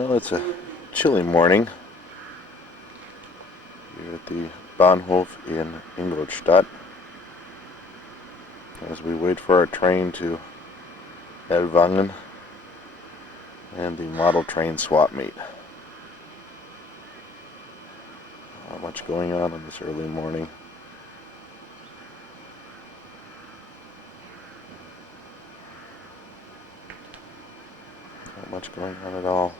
Well, it's a chilly morning here at the Bahnhof in Ingolstadt as we wait for our train to Ellwangen and the model train swap meet. Not much going on this early morning. Not much going on at all.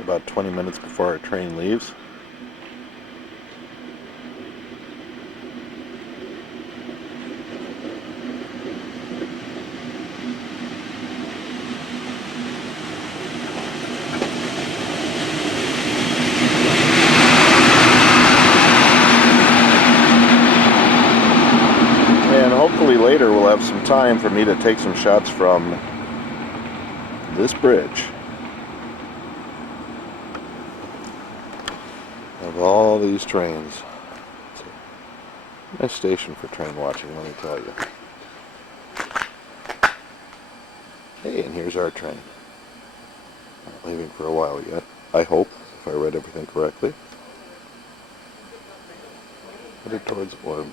About 20 minutes before our train leaves. And hopefully later we'll have some time for me to take some shots from this bridge. Of all these trains. It's a nice station for train watching, let me tell you. Hey, and here's our train. Not leaving for a while yet, I hope, if I read everything correctly. Headed towards Orb.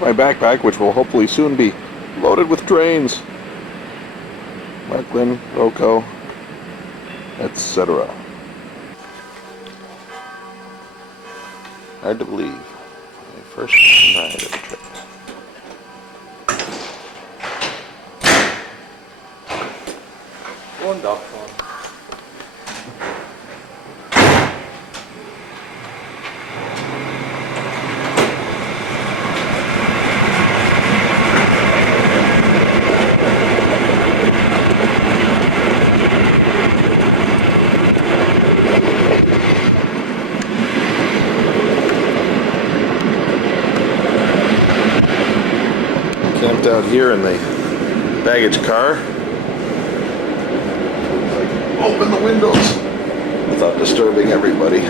My backpack, which will hopefully soon be loaded with trains. Marklin, Roko, etc. Hard to believe. My first ride of the trip. Wonderful. Camped out here in the baggage car. Open the windows without disturbing everybody.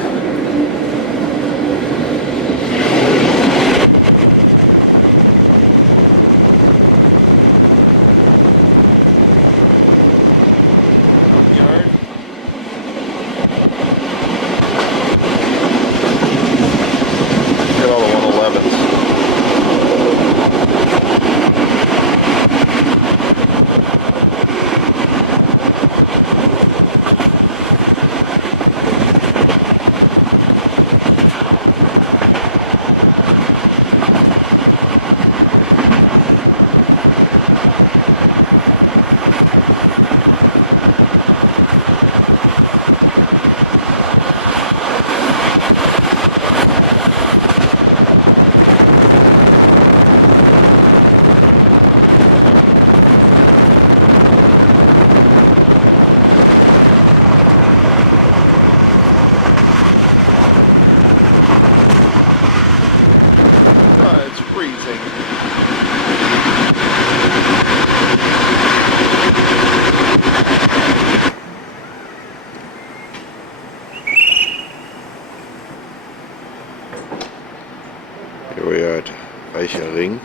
Ellwangen.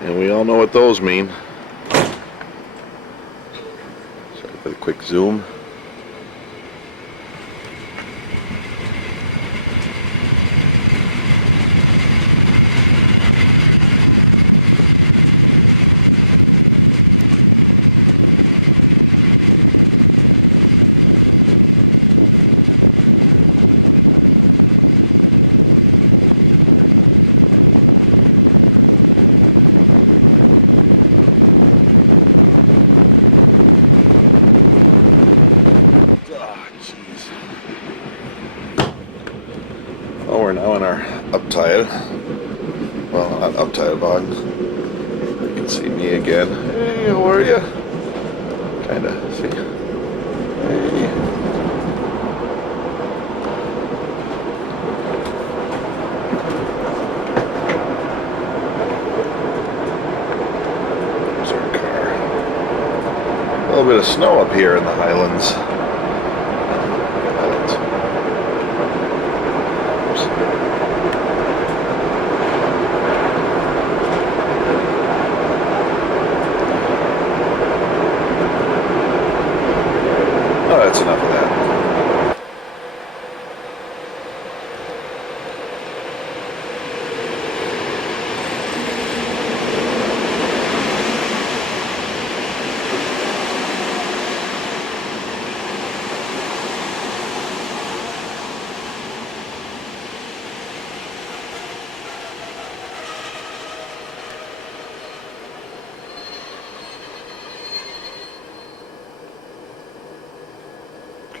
And we all know what those mean. Sorry for the quick zoom. Well, we're now in our uptide. Well, not uptide wagon. You can see me again. Hey, how are you? Kinda, see? Hey. There's our car. A little bit of snow up here in the Highlands. Oh, that's enough of that.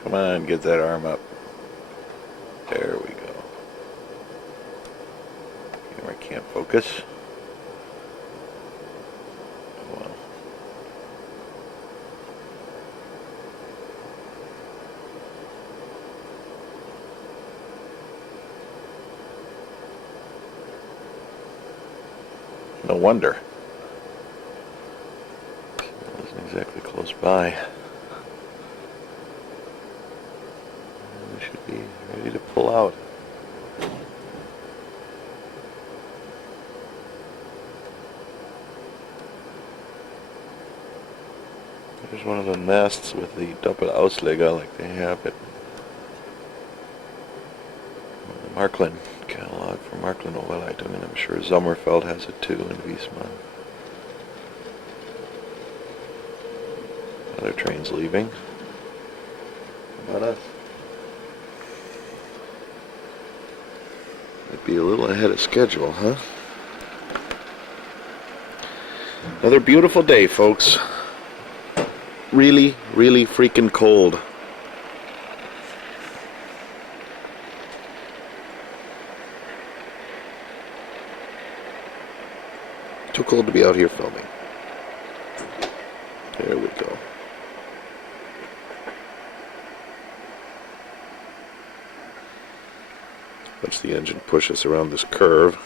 Come on, get that arm up. There we go. Camera can't focus. Oh, well. No wonder. It wasn't exactly close by. Should be ready to pull out. There's one of the masts with the Doppelausleger like they have it. The Marklin catalog for Marklin Overleitung, and I'm sure Sommerfeld has it too in Wiesmann. Other trains leaving. How about us? Might be a little ahead of schedule, huh? Another beautiful day, folks. Really, really freaking cold. Too cold to be out here filming. There we go. Watch the engine push us around this curve.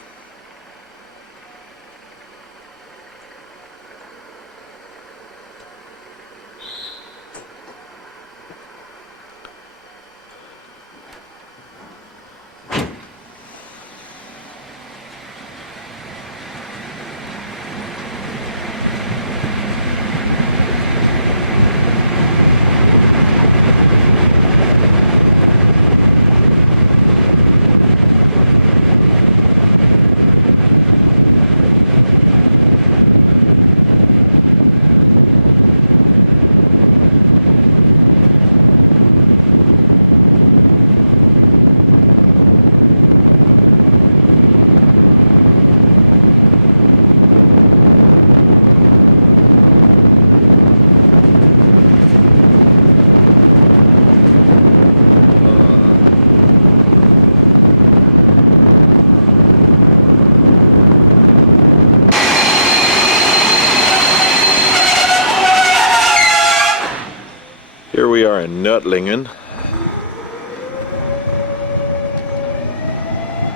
Here we are in Nördlingen.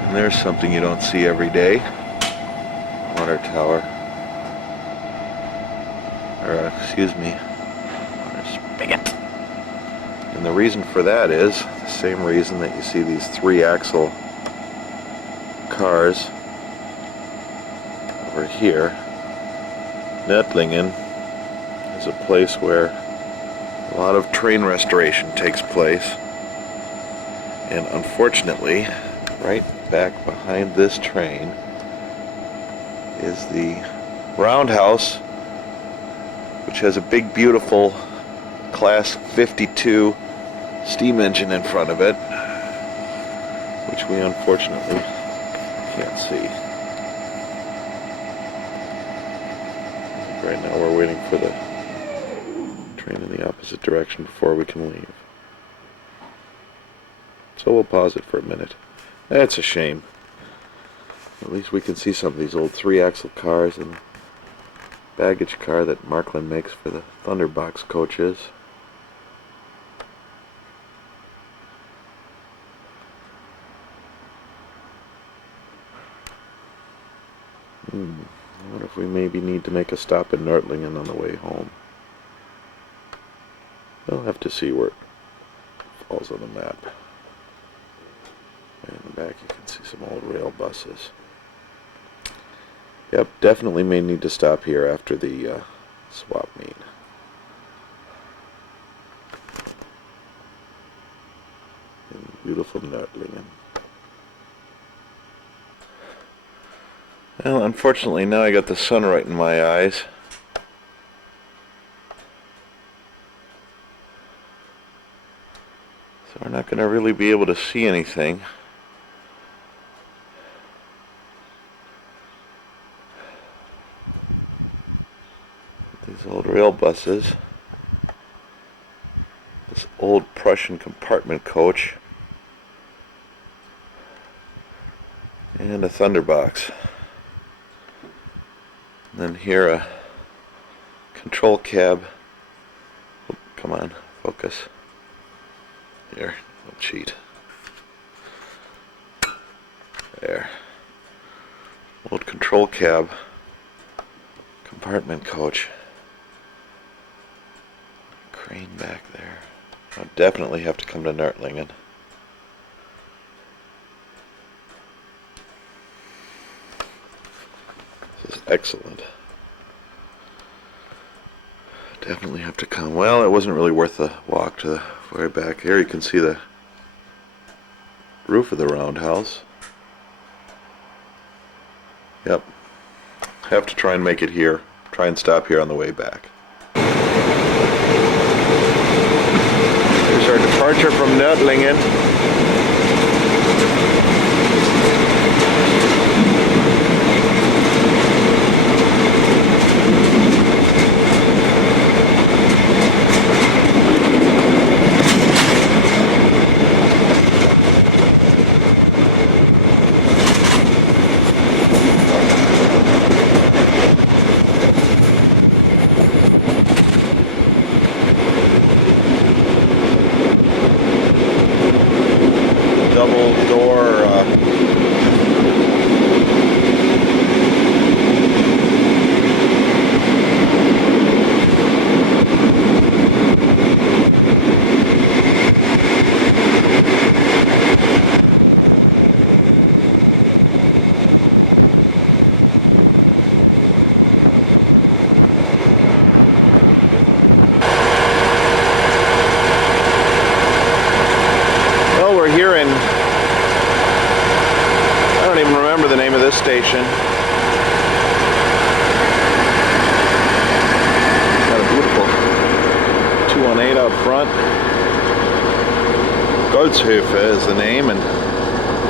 And there's something you don't see every day. Water tower. Or, excuse me, water spigot. And the reason for that is the same reason that you see these 3-axle cars over here. Nördlingen is a place where a lot of train restoration takes place. And unfortunately, right back behind this train is the roundhouse, which has a big, beautiful Class 52 steam engine in front of it, which we unfortunately can't see. Right now we're waiting for the train in the opposite direction before we can leave. So we'll pause it for a minute. That's a shame. At least we can see some of these old 3-axle cars and baggage car that Markland makes for the Thunderbox coaches. I wonder if we maybe need to make a stop in Nördlingen on the way home. We'll have to see where it falls on the map. And in the back you can see some old rail buses. Yep, definitely may need to stop here after the swap meet. In beautiful Nördlingen. Well, unfortunately now I got the sun right in my eyes. So we're not going to really be able to see anything. These old rail buses. This old Prussian compartment coach. And a Thunderbox. And then here a control cab. Oh, come on, focus. Here, don't cheat. There. Old control cab compartment coach. Crane back there. I'll definitely have to come to Nördlingen. This is excellent. Definitely have to come. Well, it wasn't really worth the walk to the way back here. You can see the roof of the roundhouse. Yep. Have to try and make it here. Try and stop here on the way back. Here's our departure from Nördlingen. Double door well, we're here in, I don't even remember the name of this station. Got a beautiful 218 out front. Goldshöfe is the name, and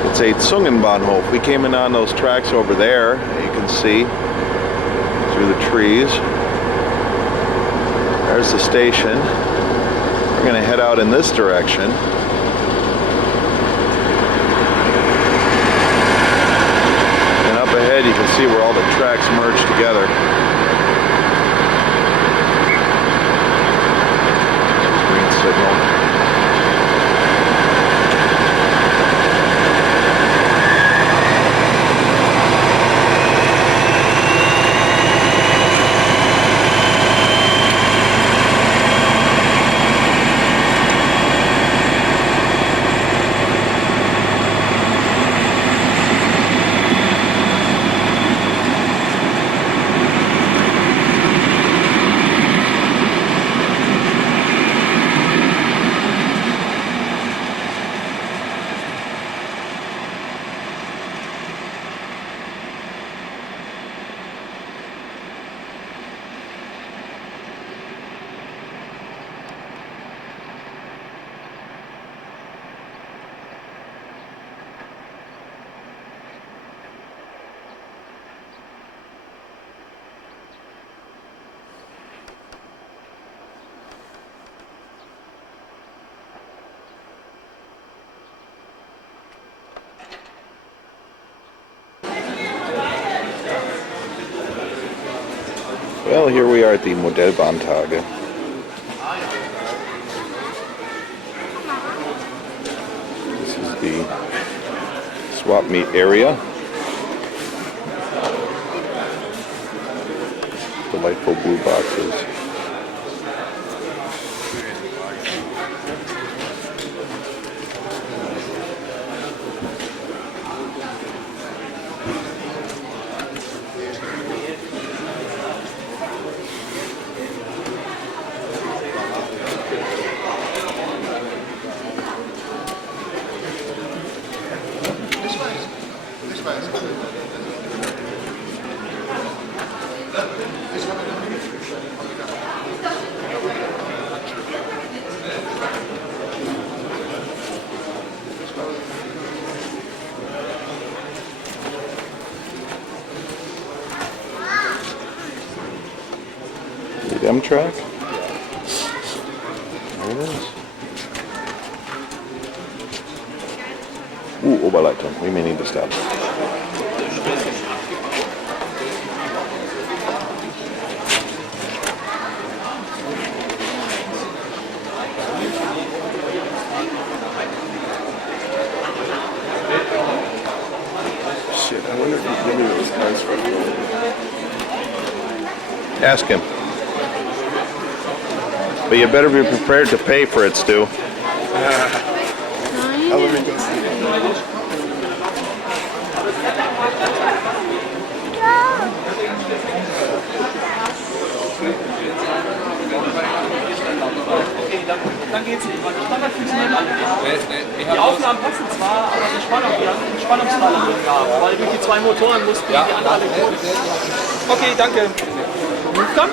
it's a Zungenbahnhof. We came in on those tracks over there, you can see, through the trees. There's the station. We're going to head out in this direction. Ahead you can see where all the tracks merge together. Green signal. Well, here we are at the Modellbahnmesse. This is the swap meet area. Delightful blue boxes. The M track. There it is. Ooh, Oberleitung. We may need to stop. Shit, I wonder if he's giving those cars for me. Ask him. But you better be prepared to pay for it, Stu. Let me go see it. Dann geht's nicht. Die Aufnahmen passen zwar, aber die Spannung, die Spannungsskala gab, weil durch die zwei Motoren mussten die andere alle gut. Okay, danke. Komm.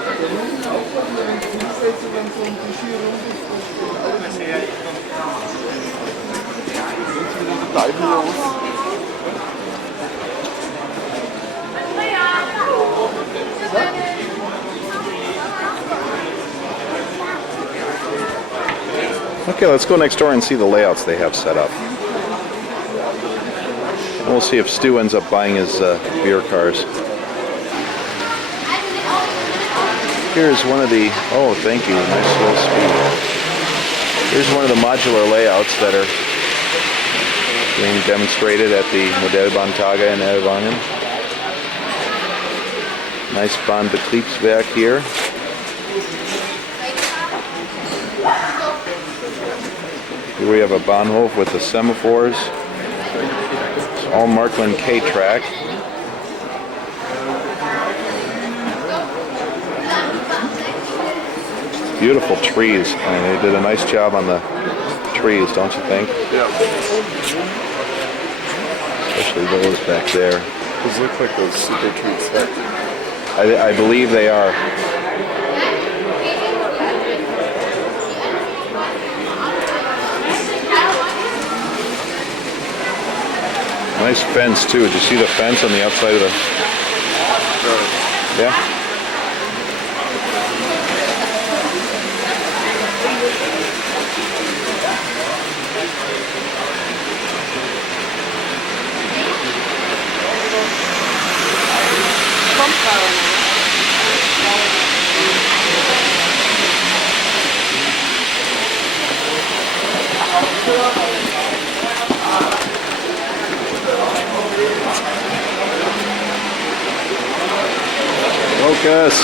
Okay, let's go next door and see the layouts they have set up. And we'll see if Stu ends up buying his beer cars. Here's one of the, oh thank you, nice slow speed. Here's one of the modular layouts that are being demonstrated at the Modellbahnmesse in Ellwangen. Nice Bahnbetriebswerk here. Here we have a Bahnhof with the semaphores. It's all Markland K track. Beautiful trees. I mean, they did a nice job on the trees, don't you think? Yeah. Especially those back there. Those look like those super treats that. I believe they are. Nice fence too. Did you see the fence on the outside of the? Yeah. Focus.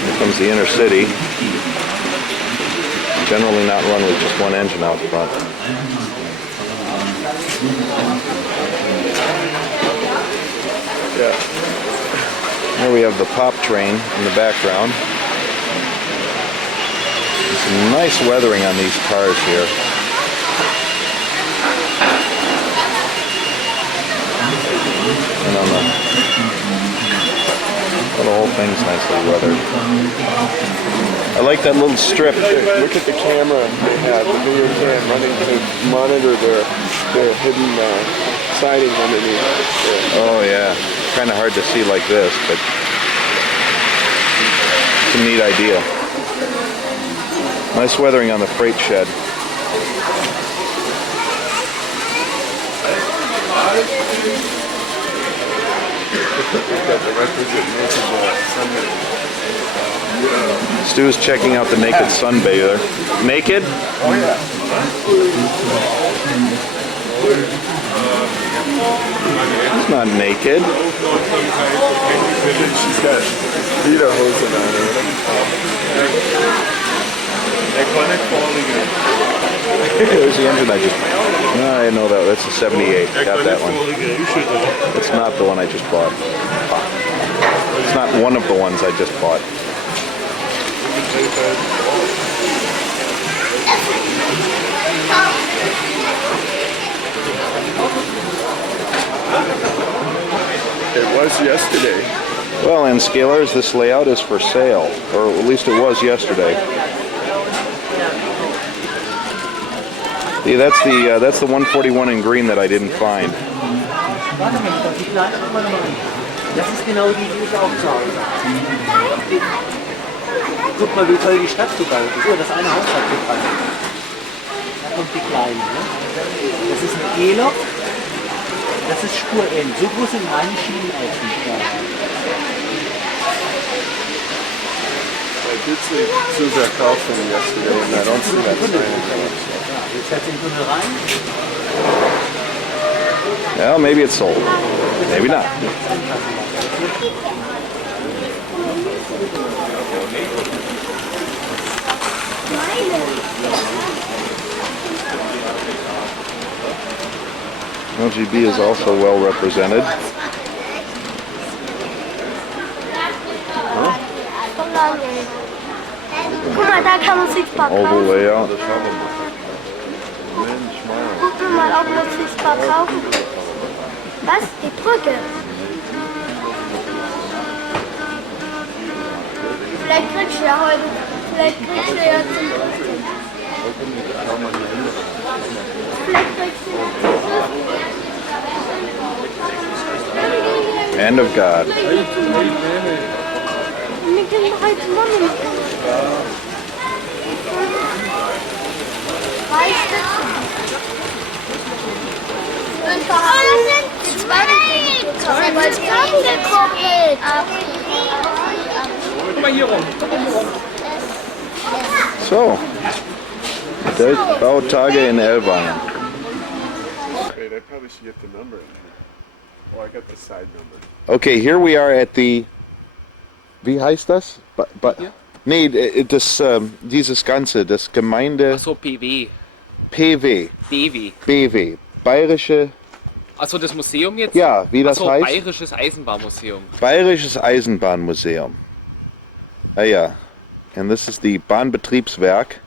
Here comes the inner city. Generally not run with just one engine out front. Yeah. Here we have the pop train in the background. There's some nice weathering on these cars here. And on the the whole thing's nicely weathered. I like that little strip. Look at the camera they have, the video cam running to monitor their hidden siding underneath. Oh yeah, kind of hard to see like this, but it's a neat idea. Nice weathering on the freight shed. Stu's checking out the naked sunbather. Naked? Oh yeah. He's not naked. She's got lederhosen on her. There's the engine I just... No, I know that. That's a 78. Got that one. It's not the one I just bought. It's not one of the ones I just bought. It was yesterday. Well, and scalers, this layout is for sale, or at least it was yesterday. Yeah, that's the 141 in green that I didn't find. Das ist genau die, die ich auch zu Hause habe. Guck mal, wie toll die Stadt gebaut ist. Oh, das eine Haus hat gefallen. Da kommt die Kleine. Ne? Das ist ein E-Lok. Das ist Spurend. So groß sind meine Schienen auch nicht. I did see Susan Kaufman yesterday, and I don't see that sign. Jetzt fährt sie in den Tunnel rein. Well, maybe it's sold. Maybe not. LGB is also well represented. Guck mal, da kann man sich Oval verkaufen. layout. Guck mal, ob man sich verkaufen. Was? Die Brücke. Vielleicht kriegst du ja heute. Vielleicht kriegst du ja zum Vielleicht kriegst du ja zum Hand of God. Wir können doch heute Morgen nicht. Weißt du? Guck mal hier rum. So, Bautage in Ellwangen. Wait, I probably should get the number in here. Oh, I got the side number. Okay, here we are at the... Wie heißt das? Nee, dieses Ganze, das Gemeinde... Achso, PW. PW. BW. BW. Bayerische... Achso, das Museum jetzt? Ja, wie das Achso, heißt? Bayerisches Eisenbahnmuseum. Bayerisches Eisenbahnmuseum. Ah yeah. And this is the Bahnbetriebswerk.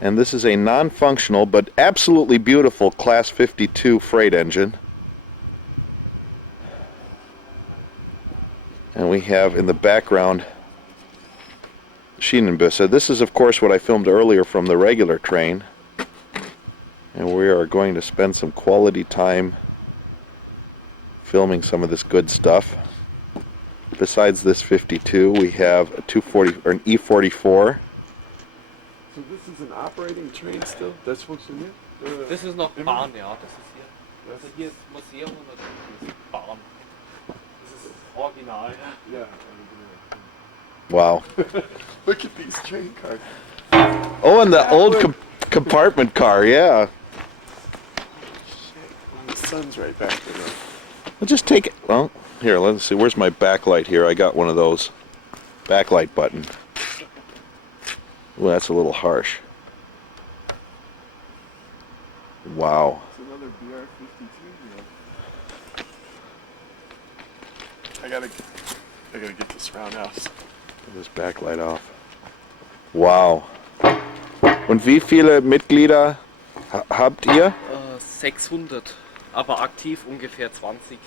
And this is a non-functional but absolutely beautiful Class 52 freight engine. And we have in the background Schienenbusse. This is of course what I filmed earlier from the regular train. And we are going to spend some quality time filming some of this good stuff. Besides this 52, we have a 240 or an E44. So this is an operating train still? Das funktioniert? Das ist noch Bahn, ja. Das ist hier. Also hier ist Museum und das ist Bahn. Das ist original. Yeah. Wow. Look at these train cars. Oh, and the old compartment car, yeah. The sun's right back there. I'll just take it. Well, here, let's see. Where's my backlight here? I got one of those. Backlight button. Well, that's a little harsh. Wow. It's another BR-52 here. I gotta get this roundhouse. Get this backlight off. Wow. Und wie viele Mitglieder habt ihr? 600, aber aktiv ungefähr 20.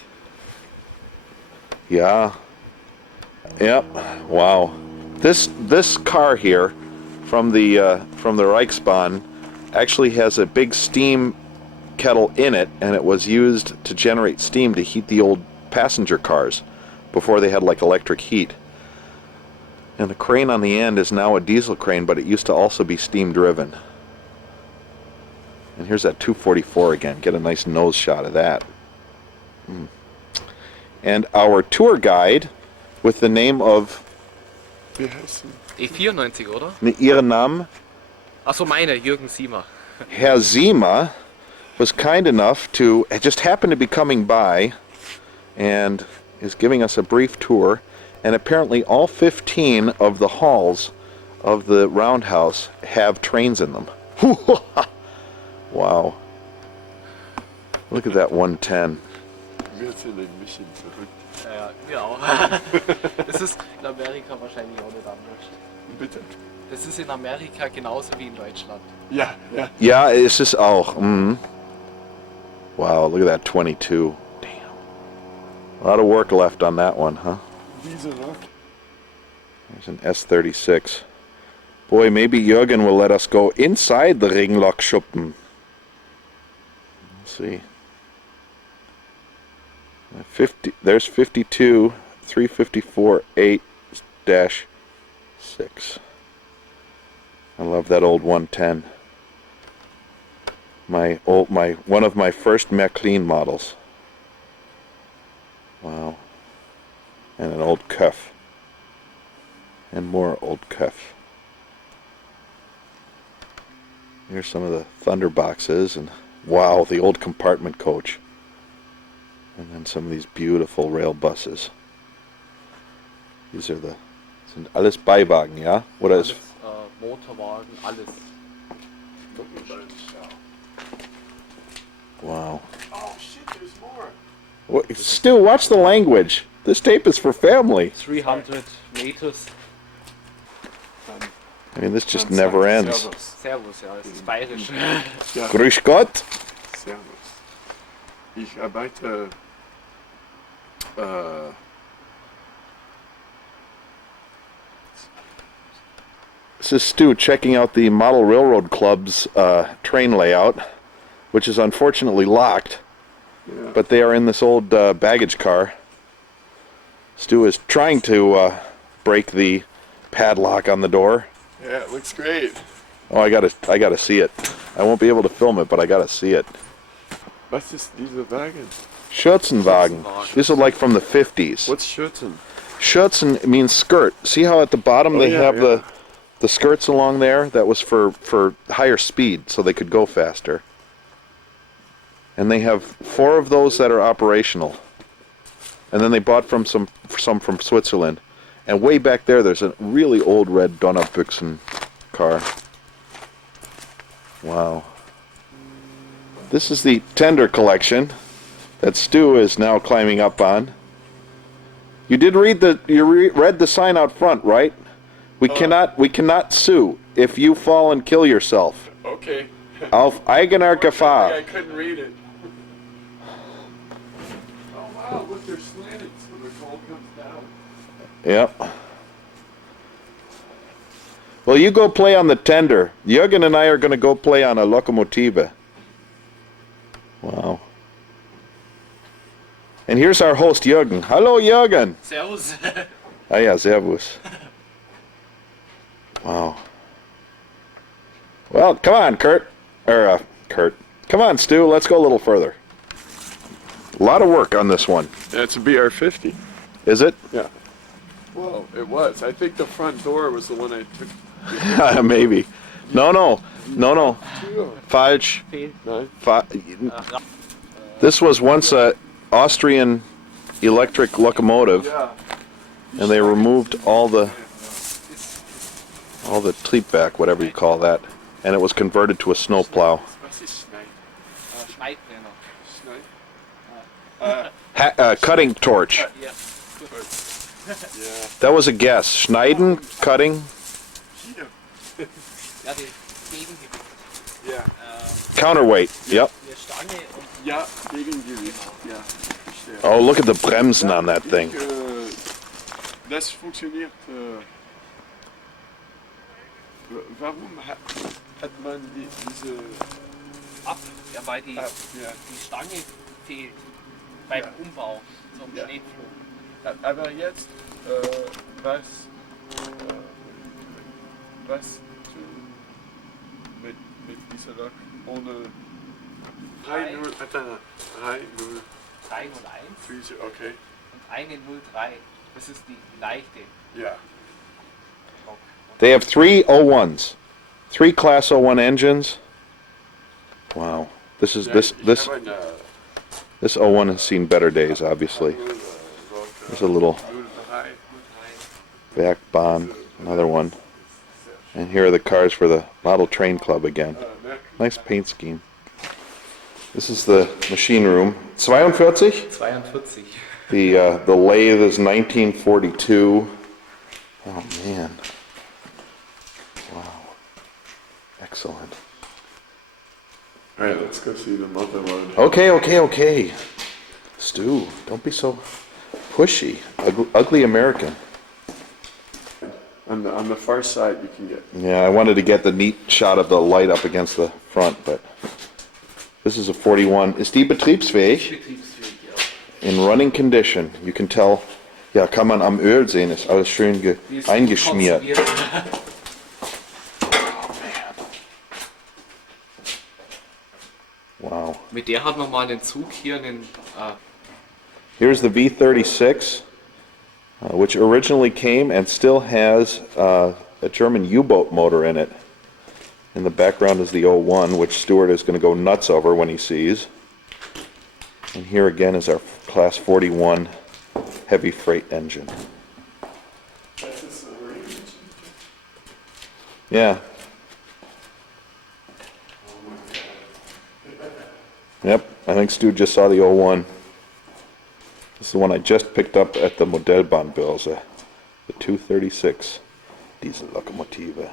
Ja. Yep. Wow. This car here from the Reichsbahn actually has a big steam kettle in it, and it was used to generate steam to heat the old passenger cars before they had like electric heat. And the crane on the end is now a diesel crane, but it used to also be steam driven. And here's that 244 again. Get a nice nose shot of that. And our tour guide with the name of E94, oder? Ihren Namen, Achso, meine, Jürgen Siemer. Herr Zima, was kind enough to just happen to be coming by and is giving us a brief tour. And apparently all 15 of the halls of the roundhouse have trains in them. Wow. Look at that 110. Wir sind ein bisschen verrückt. Ja, wir auch. Das ist in Amerika wahrscheinlich auch nicht anders. Bitte? Das ist in Amerika genauso wie in Deutschland. Ja, ja. Yeah, it's just Wow, look at that 22. Damn. A lot of work left on that one, huh? Diese noch. There's an S36. Boy, maybe Jürgen will let us go inside the Ringlokschuppen. Let's see. 50. There's 52, 354, 8-6. I love that old 110. One of my first Märklin models. Wow. And an old cuff. And more old cuff. Here's some of the thunder boxes, and wow, the old compartment coach. And then some of these beautiful rail buses. These are sind alles Beiwagen, ja? Oder ist Alles, Motorwagen, alles. wow. Oh shit, there's more. Stu, watch the language. This tape is for family. 300 meters. I mean, this just never ends. Servus. Servus, ja, es ist bayerisch. Ja, Grüß Gott. Servus. Ich arbeite This is Stu checking out the Model Railroad Club's train layout, which is unfortunately locked, but they are in this old baggage car. Stu is trying to break the padlock on the door. yeah, it looks great. Oh, I gotta see it. I won't be able to film it, but I gotta see it. Was ist diese Wagen? Schürzenwagen. These are like from the 50s. What's Schürzen? Schürzen means skirt. See how at the bottom Oh, they yeah, have yeah. the skirts along there? That was for higher speed, so they could go faster. And they have 4 of those that are operational. And then they bought some from Switzerland. And way back there's a really old red Donnerbüchsen car. Wow. This is the tender collection that Stu is now climbing up on. You did read read the sign out front, right? We cannot sue if you fall and kill yourself. Okay. Auf eigener Gefahr. I couldn't read it. Oh wow, look, they're slanted so the coal comes down. Yep. Well, you go play on the tender. Jürgen and I are going to go play on a locomotive. Wow. And here's our host, Jürgen. Hello, Jürgen. Servus. Ah, yeah, servus. Wow. Well, come on, Kurt. Kurt. Come on, Stu. Let's go a little further. A lot of work on this one. Yeah, it's a BR50. Is it? Yeah. Well, it was. I think the front door was the one I took. Maybe. No. Falsch. No? This was once a Austrian electric locomotive, Yeah. and they removed all the Triebwerk, whatever you call that, and it was converted to a snowplow. Was ist Schneid? Schneidbrenner. Schneid? Cutting torch. Ja. Yeah. That was a guess. Schneiden, cutting, Hier. Ja, die Gegengewicht. Ja. counterweight. Yep. Die Stange und Ja, Gegengewicht. Ja. Verstehe. Oh, look at the bremsen on that thing. das funktioniert. Warum hat man diese Ab, ja, weil die, ja. die Stange fehlt beim Umbau zum Ja. Schneepflug. Aber jetzt, was tun mit dieser Lok ohne 3-0, 3-0, 301 okay. und eine 03. Das ist die leichte Ja. Lok. They have 3 01s, 3 Class 01 engines. Wow, this is this 01 has seen better days, obviously. There's a little Bergbahn, another one, and here are the cars for the Model Train Club again. Nice paint scheme. This is the machine room. 42. 42. The lathe is 1942. Oh man. Wow. Excellent. Alright, let's go see the motherload. Okay. Stu, don't be so pushy. Ugly American. On the far side you can get. Yeah, I wanted to get the neat shot of the light up against the front, but this is a 41. Ist die betriebsfähig? Betriebsfähig, ja. In running condition. You can tell, ja, kann man am Öl sehen, ist alles schön Die ist eingeschmiert. konserviert. Wow. Mit der hat man mal einen Zug hier, einen Here's the V-36, which originally came and still has a German U-boat motor in it. In the background is the 01, which Stuart is going to go nuts over when he sees. And here again is our Class 41 heavy freight engine. Yeah. Yep, I think Stu just saw the 01. This is the one I just picked up at the Modellbahnmesse, the 236 diesel Lokomotive.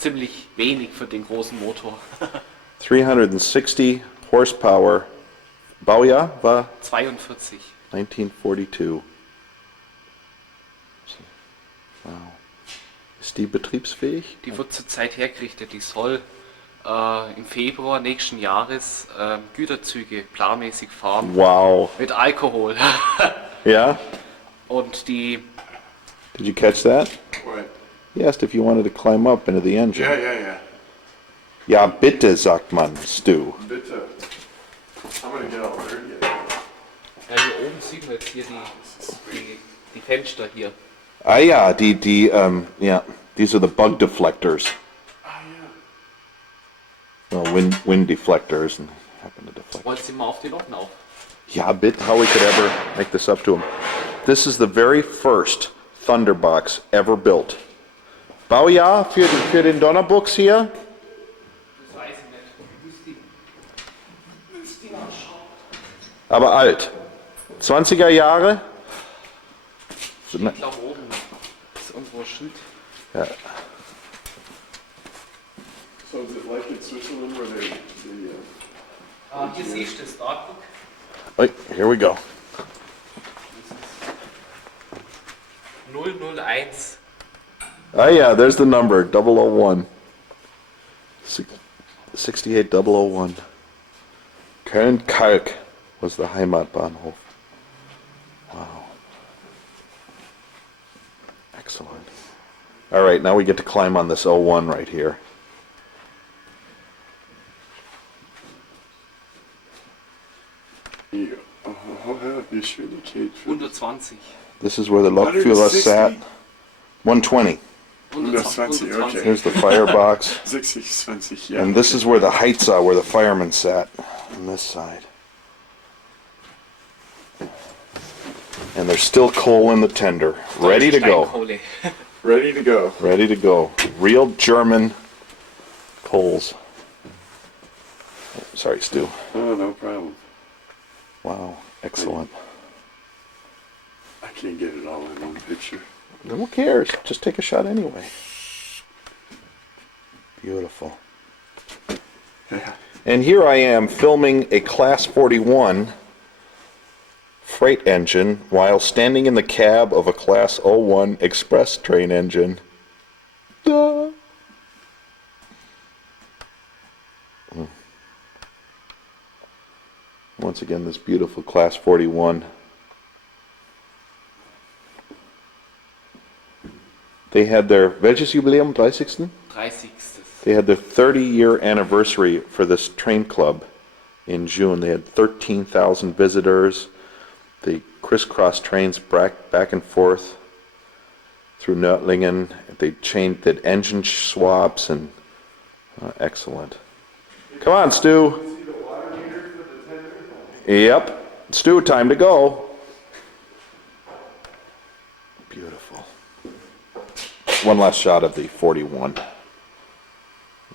ziemlich wenig für den großen Motor. 360 horsepower. Baujahr war 42. 1942. Wow. Ist die betriebsfähig? Die wird zurzeit hergerichtet. Die soll im Februar nächsten Jahres Güterzüge planmäßig fahren. Wow. Mit Alkohol. Yeah? Und die Did you catch that? What? He asked if you wanted to climb up into the engine. Yeah. Ja, bitte, sagt man, Stu. Bitte. I'm gonna get all dirty. Ja, hier oben sieht man jetzt hier die Fenster hier. Ah ja, yeah, these are the bug deflectors. Well, wind deflectors and happen to deflect. Wollen Sie mal auf die Locken auf? Yeah, bit how we could ever make this up to him. This is the very first Thunderbox ever built. Baujahr für den Donnerbuchs hier? Das weiß ich nicht. Müsst die nachschauen. Aber alt. 20er Jahre? Ich glaube oben ist irgendwo ein Schild. Ja. So is it like in Switzerland where they Hier siehst du das da, guck. Wait, here we go. 001. Ah yeah, there's the number, 001. 68001. Köln-Kalk was the Heimatbahnhof. Wow. Excellent. All right, now we get to climb on this 01 right here. Geschwindigkeit für 120. This is where the Lokführer sat. 120. 120, okay. Here's the firebox. 60, yeah. And this is where the heights are, where the firemen sat, on this side. And there's still coal in the tender, ready to go. Steinkohle. Ready to go. Ready to go. Real German coals. Sorry, Stu. Oh, no problem. Wow, excellent. I can't get it all in one picture. Who cares? Just take a shot anyway. Beautiful. Yeah. And here I am filming a Class 41 freight engine while standing in the cab of a Class 01 express train engine. Duh. Once again, this beautiful Class 41. They had their, welches Jubiläum, 30. 30. They had their 30-year anniversary for this train club in June. They had 13,000 visitors. They crisscrossed trains back and forth through Nördlingen. They did engine swaps and excellent. Come on, Stu. Yep, Stu, time to go. Beautiful. One last shot of the 41.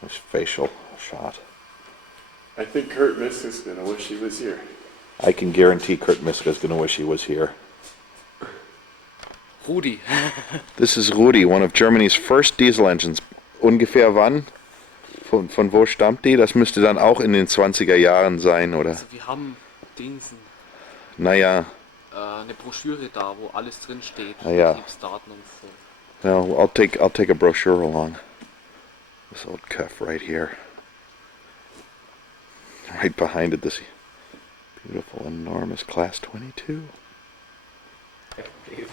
Nice facial shot. I think Kurt Messe is going to wish he was here. I can guarantee Kurt Miska is going to wish he was here. Rudi. This is Rudi, one of Germany's first diesel engines. Ungefähr wann? Von wo stammt die? Das müsste dann auch in den 20er Jahren sein, oder? Also wir haben Dingsen, Naja, eine Broschüre da, wo alles drin steht, ja. Betriebsdaten und so. no, I'll take a brochure along. This old cuff right here. Right behind it, this beautiful, enormous Class 22.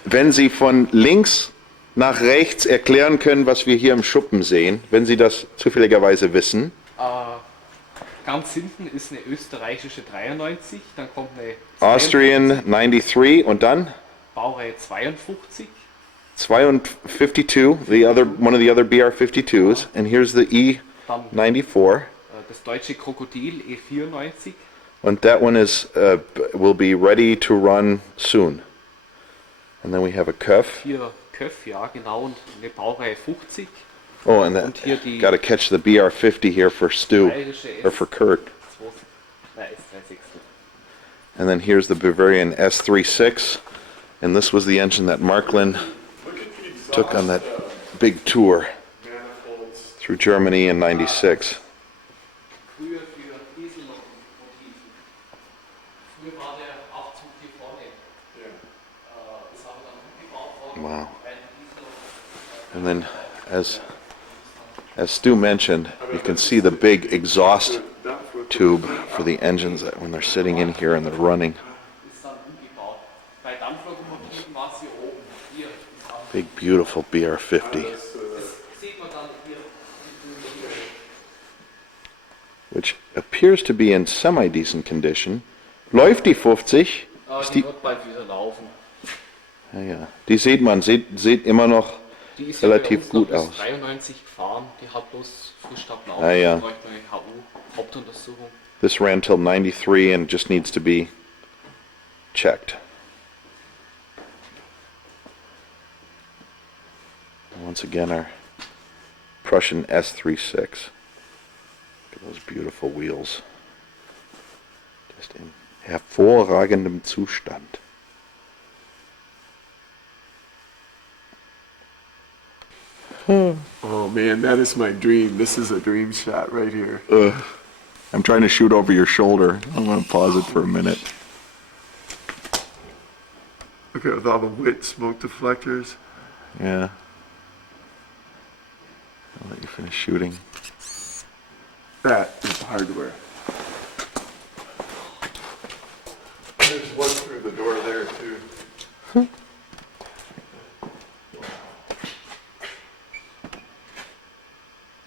Wenn Sie von links nach rechts erklären können, was wir hier im Schuppen sehen, wenn Sie das zufälligerweise wissen. Ganz hinten ist eine österreichische 93, dann kommt eine Austrian 93 und dann? Baureihe 52. 52, one of the other BR52s, and here's the E94. Das deutsche Krokodil E94. And that one is will be ready to run soon. And then we have a Köf. 4 Köpfe, ja genau, und eine Baureihe 50. Oh, and that, hier die gotta catch the BR50 here for Stu, bayerische or for Kurt. S36. And then here's the Bavarian S36, and this was the engine that Marklin took on that big tour through Germany in '96. Früher für Diesellokomotiven. Früher war der Aufzug hier vorne. Das haben wir dann umgebaut worden. Wow. And then, as Stu mentioned, you can see the big exhaust tube for the engines when they're sitting in here and they're running. Ist dann umgebaut. Bei Dampflokomotiven war es hier oben. Hier ist auch. Big, beautiful BR50, Das sieht man dann hier. which appears to be in semi-decent condition. Läuft die 50? Ist Die die, wird bald wieder laufen. ja. Die sieht man, sieht immer noch Die ist relativ ja bei uns gut noch aus. bis 93 gefahren. Die hat bloß frisch ablaufen. Ja. Bräuchte eine HU-Hauptuntersuchung. This ran till 93 and just needs to be checked. Once again, our Prussian S36. Look at those beautiful wheels. Just in hervorragendem Zustand. Oh man, that is my dream. This is a dream shot right here. I'm trying to shoot over your shoulder. I'm going to pause it for a minute. Look at with all the wet smoke deflectors. Yeah. I'll let you finish shooting. That is hardware. There's one through the door there too.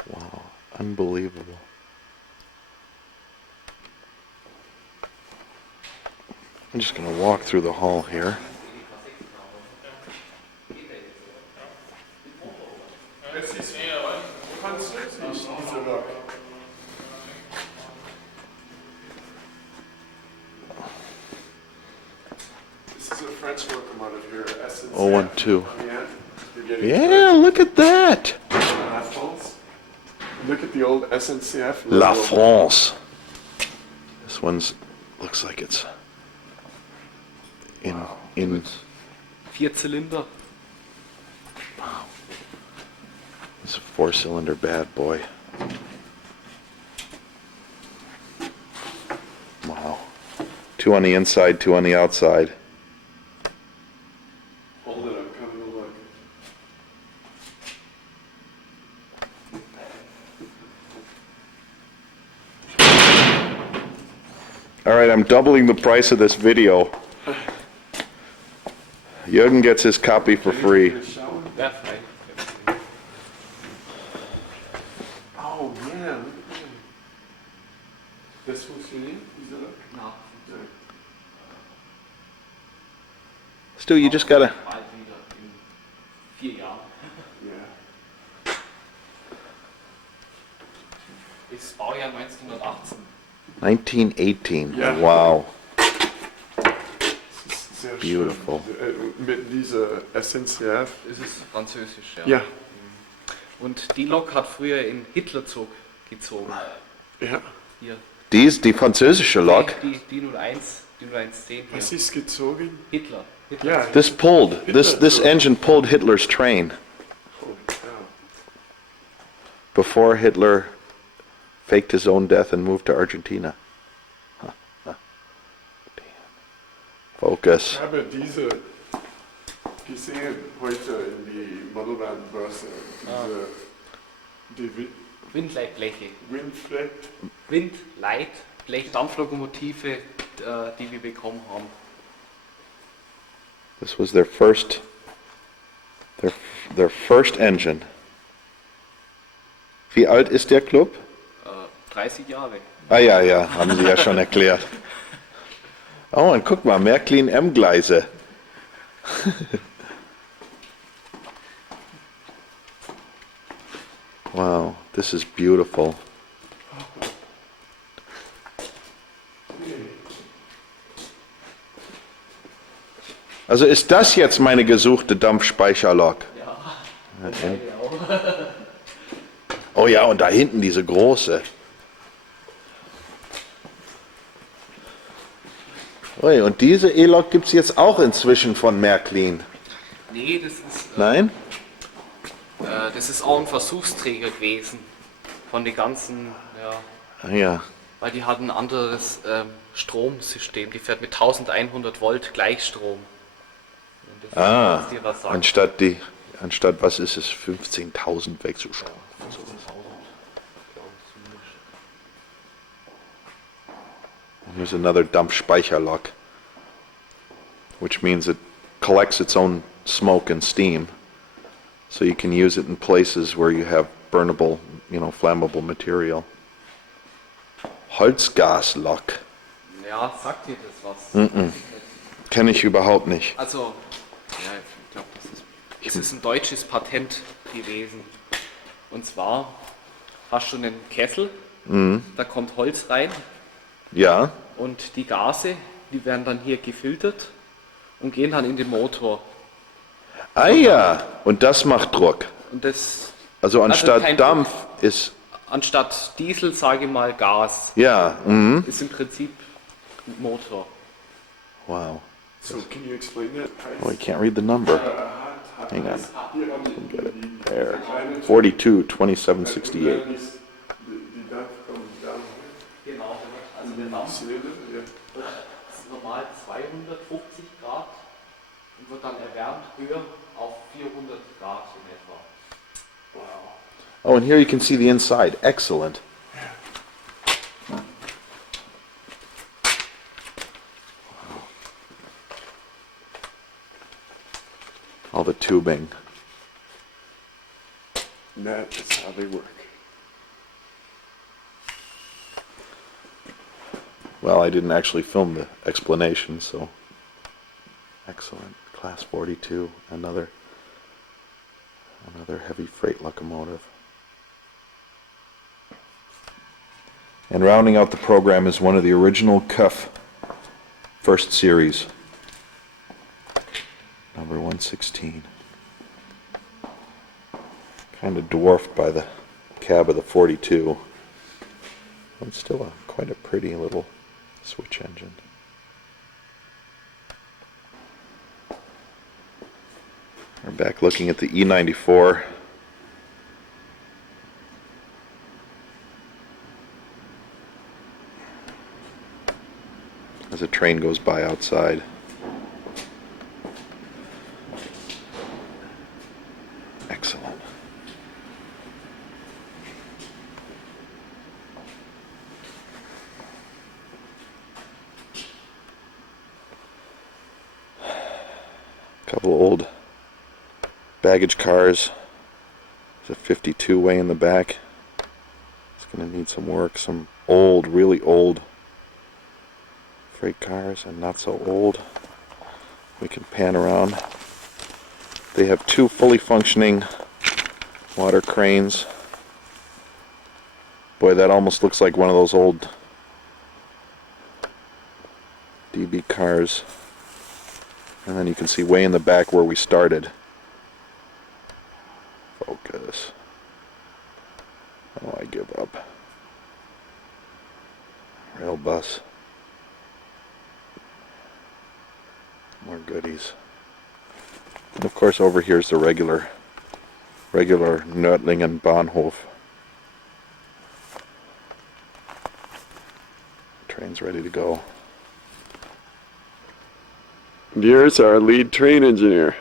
Wow, unbelievable. I'm just going to walk through the hall here. This is a French locomotive here, SNCF. Oh, 1, 2. Yeah. Yeah, look at that. La France. Look at the old SNCF. La logo. France. This one's looks like it's in 4 Zylinder. it's a 4-cylinder bad boy. 2 on the inside, 2 on the outside. Hold it, I'm coming to look. Alright, I'm doubling the price of this video. Jürgen gets his copy for free. Ja, frei. Oh man, look at that. Das funktioniert, diese Look? Na, Stu, you just gotta... bald wieder in 4 Jahren. Ja. Ist Baujahr 1918. 1918. Ja. Wow. Das ist sehr Beautiful. schön. Mit dieser SNCF. Es ist französisch, ja. Ja. Und die Lok hat früher in Hitlerzug gezogen. Ja. Hier. Die ist die französische Lok. Die 01, die 0110 hier. Was ist gezogen? Hitler. Ja. This pulled, this engine pulled Hitler's train Holy cow. before Hitler faked his own death and moved to Argentina. Huh, huh. Damn. Focus. Ich habe diese gesehen heute in die Modellbahnmesse. Die Windleitbleche. Windfleck. Windleitblech, Dampflokomotive, die wir bekommen haben. This was their first engine. Wie alt ist der Club? 30 Jahre. Ah ja, ja, haben Sie ja schon erklärt. Oh, und guck mal, Märklin M-Gleise. Wow, this is beautiful. Also ist das jetzt meine gesuchte Dampfspeicherlok? Ja. Oh ja, und da hinten diese große. Ui, und diese E-Lok gibt es jetzt auch inzwischen von Märklin. Nee, das ist, Nein? das ist auch ein Versuchsträger gewesen. Von den ganzen, ja, Ah ja. weil die hatten ein anderes Stromsystem. Die fährt mit 1100 Volt Gleichstrom. Und das Ah, ist, was dir was sagt. anstatt was ist es, 15.000 Wechselstrom. Here's another Dampfspeicherlok, which means it collects its own smoke and steam, so you can use it in places where you have burnable, flammable material. Holzgaslok. Ja, sagt dir das was? Kenne ich überhaupt nicht. Also, ja, ich glaube, es ist ein deutsches Patent gewesen. Und zwar hast du einen Kessel, da kommt Holz rein Ja? und die Gase, die werden dann hier gefiltert und gehen dann in den Motor. Ah ja, und das macht Druck. Und das, Also anstatt kein Dampf ist, anstatt Diesel, sage ich mal, Gas. ja, Ist im Prinzip ein Motor. wow. So, can you explain that? Oh, I can't read the number. Hang on. Hier haben die There. 42, 2768. Die Dampf kommt da. Genau, also der Dampf Zylinder, ja. ist normal 250 Grad und wird dann erwärmt höher auf 400 Grad in etwa. Wow. Oh, and here you can see the inside. Excellent. All the tubing. And that is how they work. Well, I didn't actually film the explanation, so excellent. Class 42, another heavy freight locomotive. And rounding out the program is one of the original Cuff first series, number 116. Kind of dwarfed by the cab of the 42. But still quite a pretty little switch engine. We're back looking at the E94. as a train goes by outside. Excellent. Couple old baggage cars. There's a 52 way in the back. It's going to need some work. Some old, really old freight cars, and not so old. We can pan around. They have 2 fully functioning water cranes. Boy, that almost looks like one of those old DB cars. And then you can see way in the back where we started. Focus. Oh, I give up. Rail bus. More goodies. And of course over here is the regular Nördlingen Bahnhof. Train's ready to go. Here's our lead train engineer.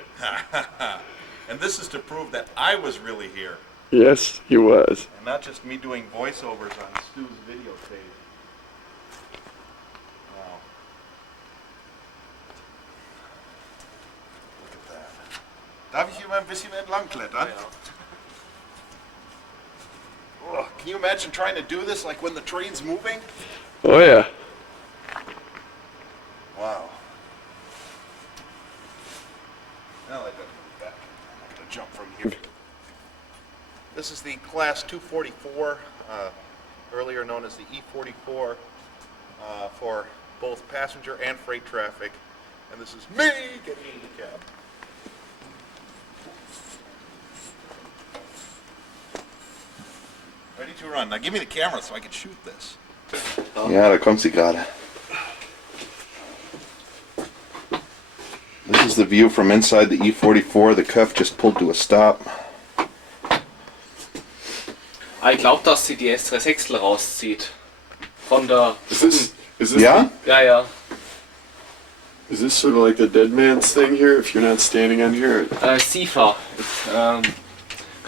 And this is to prove that I was really here, Yes, he was. and not just me doing voiceovers on Stu's videotape. Wow. Look at that. Darf ich hier mal ein bisschen entlang klettern? Oh, can you imagine trying to do this like when the train's moving? Oh yeah. Wow. Now I got to move back. I'm not going to jump from here. This is the Class 244, earlier known as the E44, for both passenger and freight traffic. And this is me getting in the cab. Ready to run. Now give me the camera so I can shoot this. Ja, da kommt sie gerade. This is the view from inside the E44. The cuff just pulled to a stop. Ich glaube, dass sie die S3 rauszieht. Von der... Is this Yeah? Ja, ja. is this sort of like the dead man's thing here? If you're not standing on here, SIFA.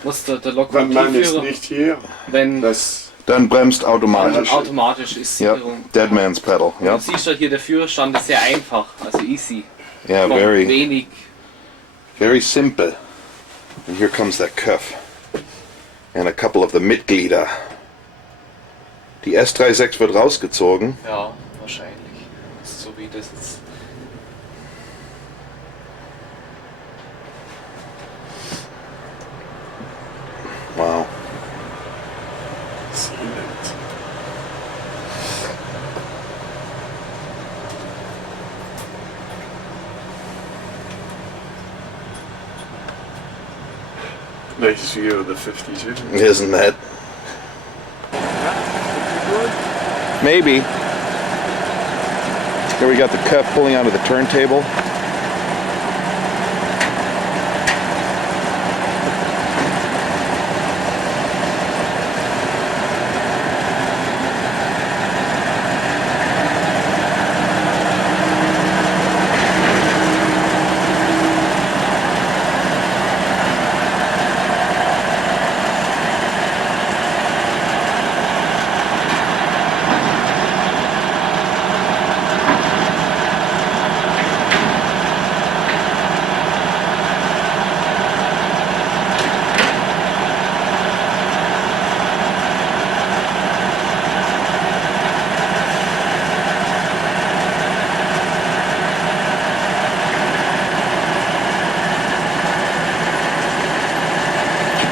Muss der wenn man ist Lokomotivführer... nicht hier, Wenn das Dann bremst automatisch. automatisch ist Yep. Sicherung. Dead man's pedal. Du Yep. siehst ja hier, der Führerstand ist sehr einfach, also easy. Yeah, Von very, wenig. very simple. And here comes that cuff. And a couple of the Mitglieder. Die S36 wird rausgezogen. Ja, wahrscheinlich. So wie das jetzt. Wow. nice view of the 52. Isn't that? Maybe. Here we got the cuff pulling onto the turntable.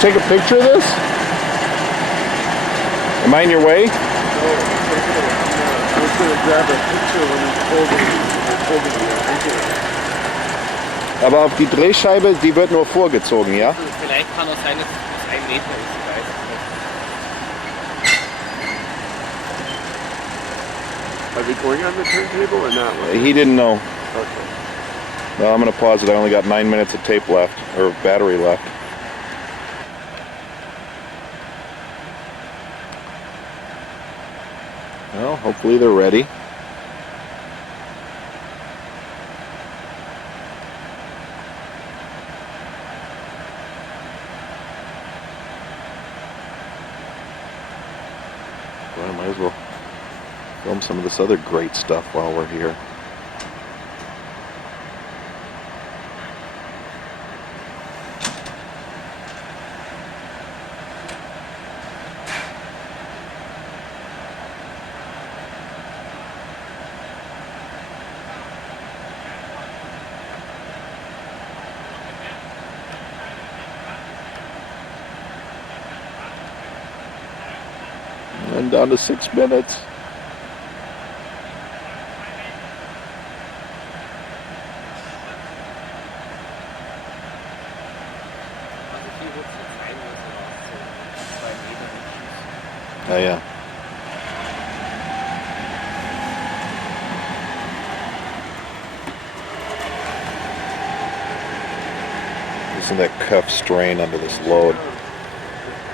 Take a picture of this? Am I in your way? I was going to grab a picture when he's holding the Aber auf die Drehscheibe, die wird nur vorgezogen, ja? Vielleicht kann auch sein, dass es 1 Meter ist, ich weiß es nicht. Are they going on the turntable or not? He didn't know. Okay. Well, I'm going to pause it. I only got 9 minutes of tape left, or battery left. Well, hopefully they're ready. Well, I might as well film some of this other great stuff while we're here. And down to 6 minutes. Oh yeah. Listen to that cuff strain under this load.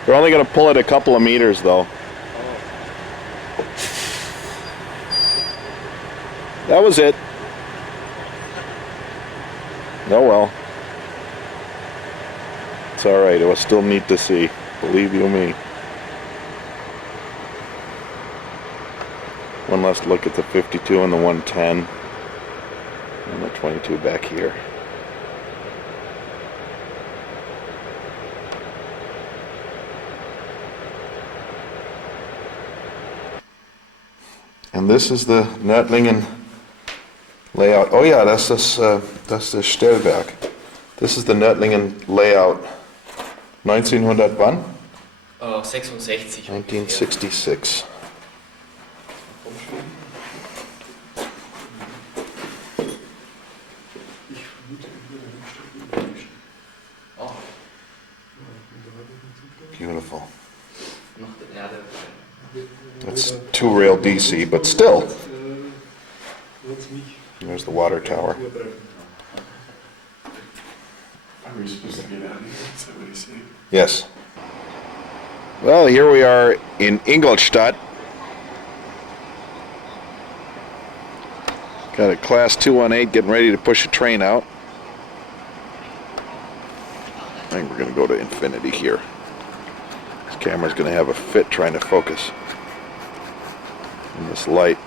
They're only going to pull it a couple of meters though. That was it. Oh well. It's alright, it was still neat to see. Believe you me. One last look at the 52 and the 110. And the 22 back here. And this is the Nördlingen layout. Oh yeah, that's das Stellwerk. This is the Nördlingen layout. 1900 wann? 66. 1966. Beautiful. That's 2-rail DC, but still. There's the water tower. Are we supposed to get out of here? Is that what he's saying? Yes. Well, here we are in Ingolstadt. Got a class 218 getting ready to push a train out. I think we're going to go to infinity here. This camera's going to have a fit trying to focus in this light.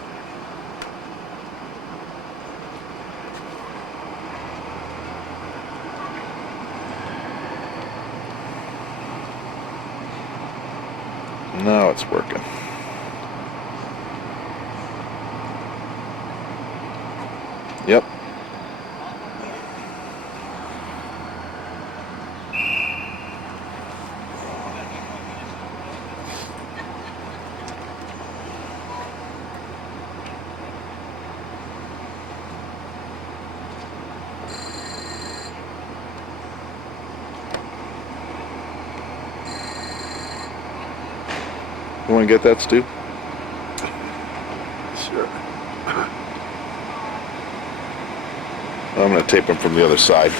Now it's working. Yep. You want to get that, Stu? Sure. I'm going to tape him from the other side.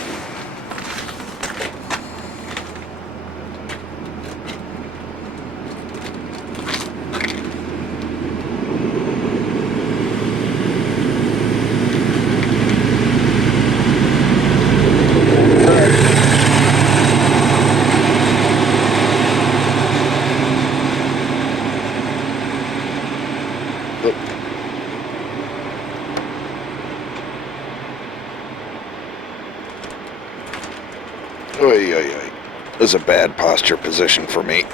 Oy, oy, oy. This is a bad posture position for me.